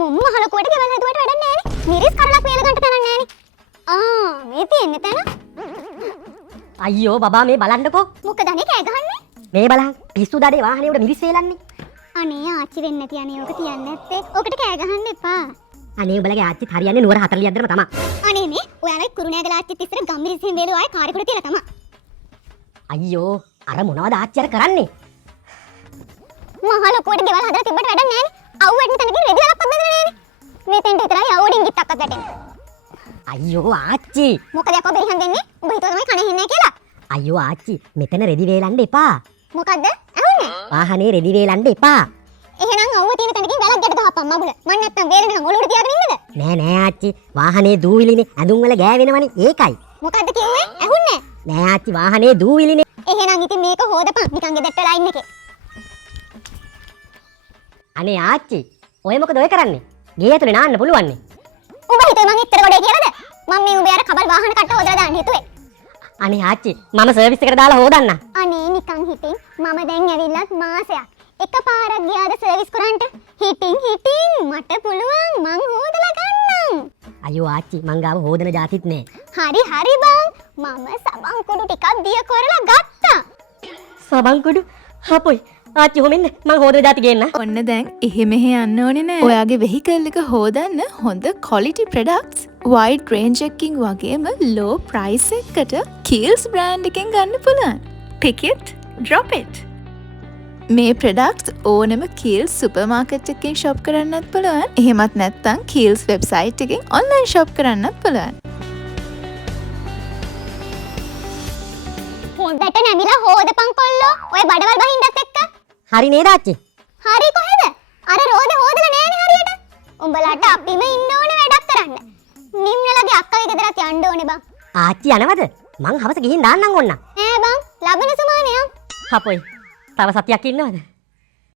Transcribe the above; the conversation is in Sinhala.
මොම්ම හලකුවට ගෙවල් හදුවට වැඩක් නෑනේ. මිරිස් කරලක් වේල ගන්න තැනක් නෑනේ. මේ තියෙන්නේ තැන. අයියෝ බබා මේ බලන්නකෝ. මොකද අනේ කෑ ගහන්නේ? මේ බලන්න පිස්සු දඩේ වාහනේ උඩ මිරිස් වේලන්නේ. අනේ ආච්චි වෙන්න තියන්නේ ඕක තියන්නේ නැත්තේ. ඕකට කෑ ගහන්න එපා. අනේ උඹලගේ ආච්චිත් හරියන්නේ නුවර 40 ක්දරම තමයි. අනේ මේ ඔයාලගේ කුරුණෑගල ආච්චිත් ඉස්සර ගම්මිරිස්සෙන් වේලු ආයේ කාරේකට තියලා තමයි. අයියෝ අර මොනවද ආච්චි අර කරන්නේ? මහ ලොකුවට ගෙවල් හදලා තිබ්බට වැඩක් නෑනේ. අවුවට තැනකින් රෙදි වලක් පොත් බඳලා නෑනේ. මෙතෙන්ට විතරයි අවුඩින් ගිත්තක්වත් වැටෙන්නේ. අයියෝ ආච්චි. මොකද යකෝ බෙරිහන් දෙන්නේ? උඹ හිතුවා තමයි කණ හෙන්නේ කියලා. අයියෝ ආච්චි මෙතන රෙදි වේලන්න එපා. මොකද්ද? ඇහුන්නේ? වාහනේ රෙදි වේලන්න එපා. එහෙනම් අවුව තියෙන තැනකින් වැලක් ගැට ගහපන් මබුල. මන් නැත්තම් වේරෙන නම් ඔලුවට තියාගෙන ඉන්නද? නෑ නෑ ආච්චි වාහනේ දූවිලිනේ ඇඳුම් වල ගෑවෙනවනේ ඒකයි. මොකද්ද කිව්වේ? ඇහුන්නේ? නෑ ආච්චි වාහනේ දූවිලිනේ. එහෙනම් ඉතින් මේක හොදපන් නිකන් ගෙදරට වෙලා ඉන්න එකේ. අනේ ආච්චි ඔය මොකද ඔය කරන්නේ? ගේ ඇතුලේ නාන්න පුළුවන්නේ. උඹ හිතුවේ මං එච්චර ගොඩේ කියලාද? මම මේ උඹේ අර කබල් වාහන කට්ට හොදලා දාන්න හිතුවේ. අනේ ආච්චි මම සර්විස් එකට දාලා හොදන්න. අනේ නිකන් හිතින් මම දැන් ඇවිල්ලත් මාසයක් එකපාරක් ගියාද සර්විස් කරන්න? හිටින් මට පුළුවන් මං හොදලා ගන්නම්. අයියෝ ආච්චි මං ගාව හොදන જાතිත් නෑ. හරි බං මම සබන් කුඩු ටිකක් දිය කරලා ගත්තා. සබන් කුඩු හපොයි ආච්චි හොමින්න මං හොදන જાති ගේන්න. ඔන්න දැන් එහෙ මෙහෙ යන්න ඕනේ නෑ. ඔයාගේ වෙහිකල් එක හොදන්න හොඳ quality products wide range එකකින් වගේම low price එකකට Kiehl's brand එකෙන් ගන්න පුළුවන්. Pick it, drop it. මේ products ඕනම Kiehl's supermarket එකකින් shop කරන්නත් පුළුවන්. එහෙමත් නැත්නම් Kiehl's website එකකින් online shop කරන්නත් පුළුවන්. හොඳට නැමිලා හොදපන් කොල්ලෝ. ඔය බඩවල් බහින්නත් එක්ක. හරි නේද ආච්චි? හරි කොහෙද? අර රෝද හොදලා නෑනේ හරියට. උඹලට අපිම ඉන්න ඕනේ වැඩක් කරන්න. නිම්නලගේ අක්කගේ ගෙදරත් යන්න ඕනේ බං. ආච්චි යනවද? මං හවස ගිහින් දාන්නම් ඕන්න. ඈ බං ලබන සුමානේ යම්. හපොයි. තව සතියක් ඉන්නවද?